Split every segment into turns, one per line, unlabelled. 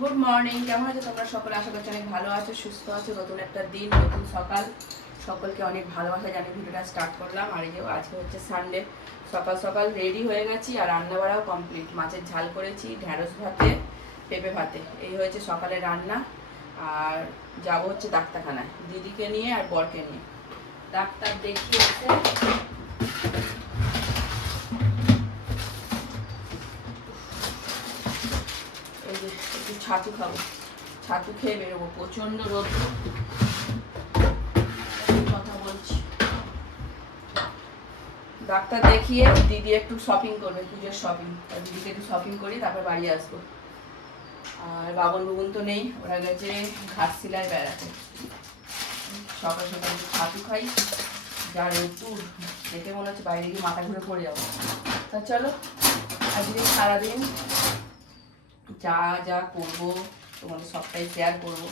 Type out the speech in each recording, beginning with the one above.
Good morning কেমন আছো তোমরা সকলে? আশা করছি অনেক ভালো আছো, সুস্থ আছো। নতুন একটা দিন, নতুন সকাল। সকলকে অনেক ভালোবাসা জানিয়ে ভিডিওটা স্টার্ট করলাম। আর এই আজকে হচ্ছে সানডে সকাল সকাল রেডি হয়ে গেছি আর রান্না বাড়াও কমপ্লিট মাছের ঝাল করেছি, ঢ্যাঁড়স ভাতে, পেঁপে ভাতে। এই হয়েছে সকালে রান্না। আর যাব হচ্ছে ডাক্তারখানায়। দিদিকে নিয়ে আর বরকে নিয়ে। ডাক্তার দেখিয়ে ছাতু খাব। ছাতু খেয়ে বেরোবো প্রচণ্ড রোদ। কথা বলছি। ডাক্তার দেখিয়ে দিদি একটু শপিং করবে, পুজোর শপিং দিদিকে একটু শপিং করি, তারপর বাড়ি আসব। আর বাবন বুবন তো নেই, ওরা গেছে ঘাটশিলায় বেড়াতে। সকাল সকাল একটু ছাতু খাই। যা রোদ্দুর, দেখে মনে হচ্ছে বাইরে গিয়ে মাথা ঘুরে পড়ে যাব। তা চলো, আজকে সারাদিন যা যা করব, তোমাদের সবটাই শেয়ার করব।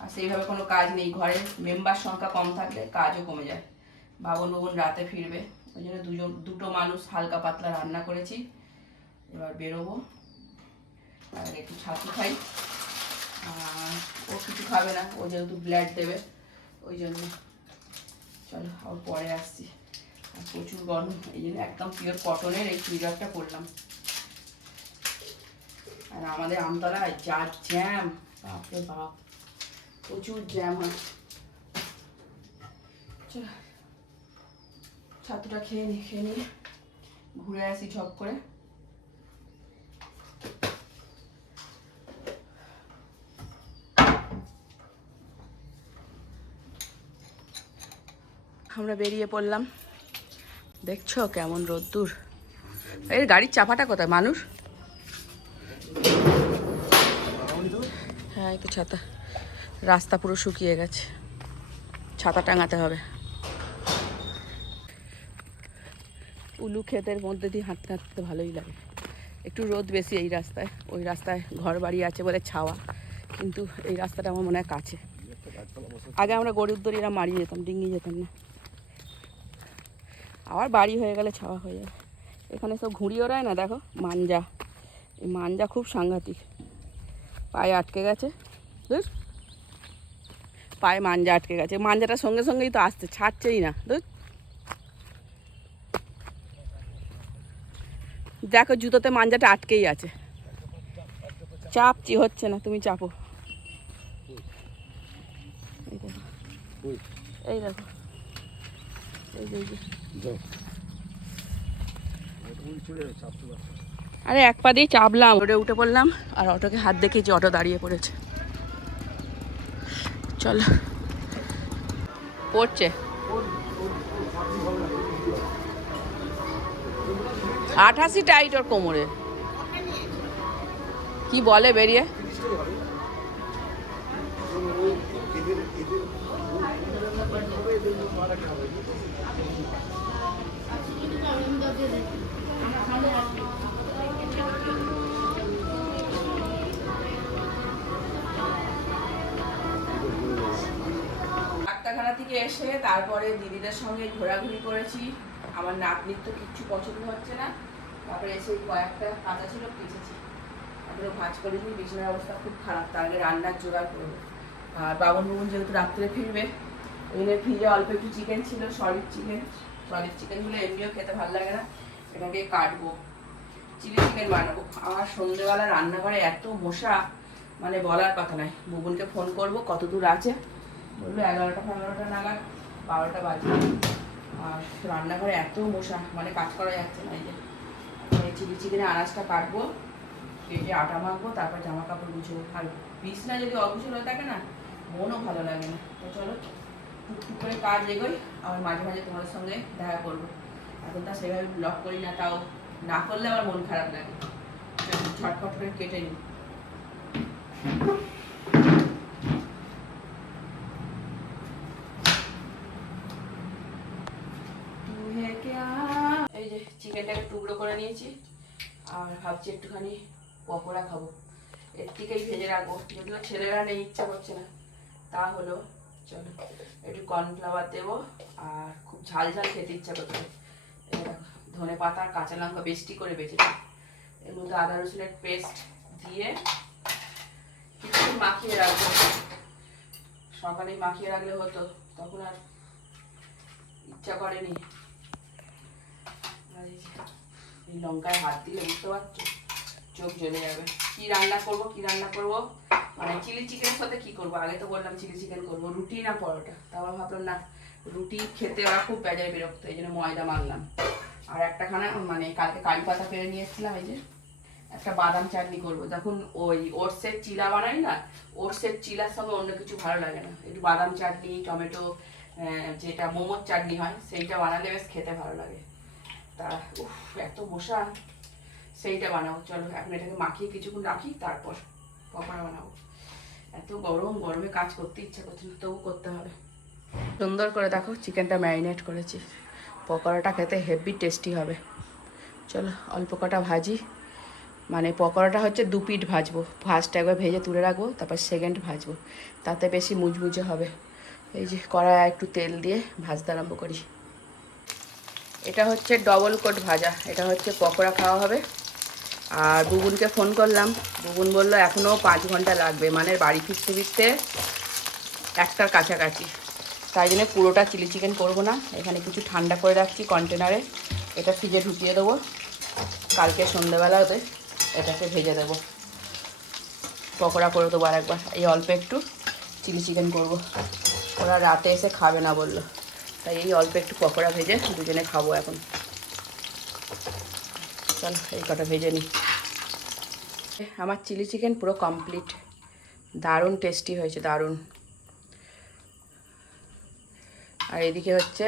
আর সেইভাবে কোনো কাজ নেই। ঘরের মেম্বার সংখ্যা কম থাকলে কাজও কমে যায়। বাবন বাবন রাতে ফিরবে। ওই জন্য দুজন, দুটো মানুষ হালকা পাতলা রান্না করেছি। এবার বেরোবো। আর একটু ছাতু খাই। ও কিছু খাবে না। ও যেহেতু ব্লাড দেবে, ওই জন্য। চলো, আবার পরে আসছি। প্রচুর গরম। এই জন্য একদম পিওর কটনের এই চুড়িদারটা পরলাম। আর আমাদের আমতলায় যা জ্যাম বাপরে বাপ, প্রচুর জ্যাম হয়। ছাতুটা খেয়ে নি, খেয়ে নিয়ে ঘুরে আসি ঝপ করে। আমরা বেরিয়ে পড়লাম। দেখছ কেমন রোদ্দুর? এর গাড়ির চাপাটা কোথায়? মানুষ? হ্যাঁ একটু ছাতা। রাস্তা পুরো শুকিয়ে গেছে। ছাতা টাঙাতে হবে। উলু ক্ষেতের মধ্যে দিয়ে হাঁটতে হাঁটতে ভালোই লাগে। একটু রোদ বেশি এই রাস্তায়। ওই রাস্তায় ঘর বাড়ি আছে বলে ছাওয়া। কিন্তু এই রাস্তাটা আমার মনে হয় কাছে। আগে আমরা গরুর দড়িরা মারিয়ে যেতাম ডিঙ্গি যেতাম না। আবার বাড়ি হয়ে গেলে ছাওয়া হয়ে যাবে। এখানে সব ঘুড়ি ওড়ায় না, দেখো, মাঞ্জা। এই মাঞ্জা খুব সাংঘাতিক। পায়ে আটকে গেছে বুঝ পায়ে মাঞ্জা আটকে গেছে মাঞ্জাটার সঙ্গে সঙ্গেই তো আসছে ছাড়ছেই না বুঝ দেখো জুতোতে মাঞ্জাটা আটকেই আছে। চাপছি হচ্ছে না তুমি চাপো। এই দেখো। এই দেখো। আরে এক পা দিয়ে চাপলাম। ওটে উঠে পড়লাম আর অটোকে হাত দেখেছি অটো দাঁড়িয়ে পড়েছে। চল। পড়ছে। আঠাশি টাইট ওর কোমরে। কি বলে বেরিয়ে? থেকে এসে তারপরে দিদিদের সঙ্গে ঘোরাঘুরি করেছি। আমার নাতনির তো কিচ্ছু পছন্দ হচ্ছে না। তারপরে এসে কয়েকটা কাঁচা ছিল, কেচেছি। তারপরে ভাজ করিনি বিছানার অবস্থা খুব খারাপ। তার আগে রান্নার জোগাড় করব। আর বাবন বাবন যেহেতু রাত্রে ফিরবে, ওই জন্য ফ্রিজে অল্প একটু চিকেন ছিল সলিড চিকেন সলিড চিকেনগুলো এমনিও খেতে ভালো লাগে না। এটাকে কাটবো। চিলি চিকেন বানাবো। আমার সন্ধ্যেবেলা রান্নাঘরে এত মশা মানে বলার কথা নয়। বুবুনকে ফোন করব কত দূর আছে? বলল এগারোটা পনেরোটা নাগাদ বারোটা বাজে। আর রান্নাঘরে এত মশা মানে কাজ করা যাচ্ছে না এই যে। চিলি চিকেনে আনাজটা কাটবো কেটে আটা মাখবো তারপর জামা কাপড় গুছবো। আর বিছনা যদি অগুছল থাকে না মনও ভালো লাগে না। তো চলো টুকটুক করে কাজ এগোই আবার মাঝে মাঝে তোমাদের সঙ্গে দেখা করব। এখন তা সেভাবে ব্লগ করি না তাও না করলে আমার মন খারাপ লাগে। চলো, ঝটফট করে কেটে নিই। চিকেনটাকে টুকরো করে নিয়েছি, আর ভাবছি একটুখানি পকোড়া খাব। এর থেকেই ভেজে রাখব ছেলেরা নেই, ইচ্ছা করছে না। চলো, একটু কর্নফ্লাওয়ার দেবো, আর খুব ঝাল ঝাল খেতে ইচ্ছা করছে। ধনে পাতা কাঁচা লঙ্কা বেশি করে বেঁচেছি এর মধ্যে আদা রসুনের পেস্ট দিয়ে কিছু মাখিয়ে রাখব। সকালেই মাখিয়ে রাখলে হতো, তখন আর ইচ্ছা করেনি। এই লঙ্কায় হাত দিলে, বুঝতে পারছ? চোখ জ্বলে যাবে। কি রান্না করব, কি রান্না করব? মানে চিলি চিকেনের সাথে কি করব? আগে তো বললাম চিলি চিকেন করব। রুটি না পরোটা? তারপর ভাবলাম, না, রুটি খেতে ওরা খুব বেজায় বিরক্ত, এই জন্য ময়দা মাখলাম। আর একটা খানা মানে কালকে কারি পাতা পেরে নিয়ে এসেছিলাম, এই যে। একটা বাদাম চাটনি করব। যখন ওই ওটসের চিলা বানাই না, ওটসের চিলার সঙ্গে অন্য কিছু ভালো লাগে না। একটু বাদাম চাটনি, টমেটো যেটা মোমোর চাটনি হয়, সেইটা বানালে বেশ খেতে ভালো লাগে। তা, উফ, এত বসা। সেইটা বানাবো। চলো, এখন এটাকে মাখিয়ে কিছুক্ষণ রাখি, তারপর পকোড়া বানাবো। এত গরম, গরমে কাজ করতে ইচ্ছা করছে না, তবু করতে হবে। সুন্দর করে দেখো, চিকেনটা ম্যারিনেট করেছি। পকোড়াটা খেতে হেভি টেস্টি হবে। চলো, অল্প কটা ভাজি। মানে পকোড়াটা হচ্ছে দু পিঠ ভাজবো। ফার্স্ট একবার ভেজে তুলে রাখব, তারপর সেকেন্ড ভাজবো। তাতে বেশি মুচমুচে হবে। এই যে কড়ায় একটু তেল দিয়ে ভাজতে আরম্ভ করি। এটা হচ্ছে ডবল কোট ভাজা। এটা হচ্ছে পকোড়া খাওয়া হবে। আর বুবুনকে ফোন করলাম। বুবুন বলল এখনও পাঁচ ঘণ্টা লাগবে। মানে বাড়ি ফিরতে ফিরতে একটার কাছাকাছি। তাই জন্য পুরোটা চিলি চিকেন করব না। এখানে কিছু ঠান্ডা করে রাখছি কন্টেনারে এটা ফ্রিজে ঢুকিয়ে দেবো। কালকে সন্ধ্যেবেলা ওদের এটাকে ভেজে দেবো। পকোড়া করে দেবো আর একবার এই অল্প একটু চিলি চিকেন করব। ওরা রাতে এসে খাবে না বলল। তাই এই অল্প একটু পকোড়া ভেজে দুজনে খাব এখন। চল, এই কটা ভেজে নিই আমার চিলি চিকেন পুরো কমপ্লিট। দারুণ টেস্টি হয়েছে, দারুণ। আর এদিকে হচ্ছে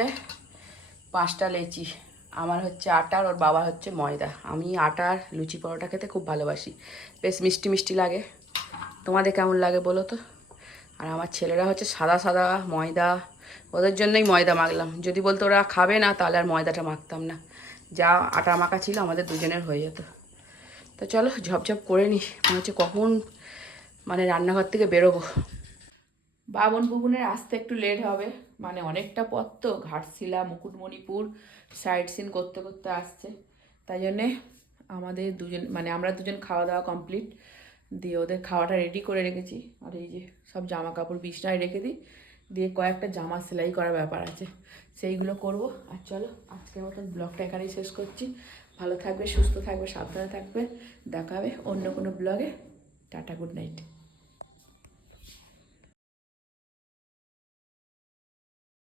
পাঁচটা লেচি। আমার হচ্ছে আটার, ওর বাবা হচ্ছে ময়দা। আমি আটার লুচি পরোটা খেতে খুব ভালোবাসি। বেশ মিষ্টি মিষ্টি লাগে। তোমাদের কেমন লাগে বলো তো? আর আমার ছেলেরা হচ্ছে সাদা সাদা ময়দা ওদের জন্যই ময়দা মাখলাম। যদি বলতো ওরা খাবে না, তাহলে আর ময়দাটা মাখতাম না। যা আটা মাখা ছিল, আমাদের দুজনের হয়ে যেত। তো চলো, ঝপঝপ করে নিই মনে হচ্ছে কখন মানে রান্নাঘর থেকে বেরোবো। বাবন বুবুনের আসতে একটু লেট হবে। মানে অনেকটা পথ তো, ঘাটশিলা, মুকুটমণিপুর সাইড সিন করতে করতে আসছে। তাই জন্যে আমাদের দুজন মানে আমরা দুজন খাওয়া দাওয়া কমপ্লিট দিয়ে ওদের খাওয়াটা রেডি করে রেখেছি। আর এই যে সব জামা কাপড় বিছনায় রেখে দিই। দিয়ে কয়েকটা জামা সেলাই করার ব্যাপার আছে। সেইগুলো করব। আর চলো, আজকের মতন ব্লগটা এখানেই শেষ করছি। ভালো থাকবে, সুস্থ থাকবে, সাবধানে থাকবে। দেখাবে অন্য কোনো ব্লগে। Tata, good night.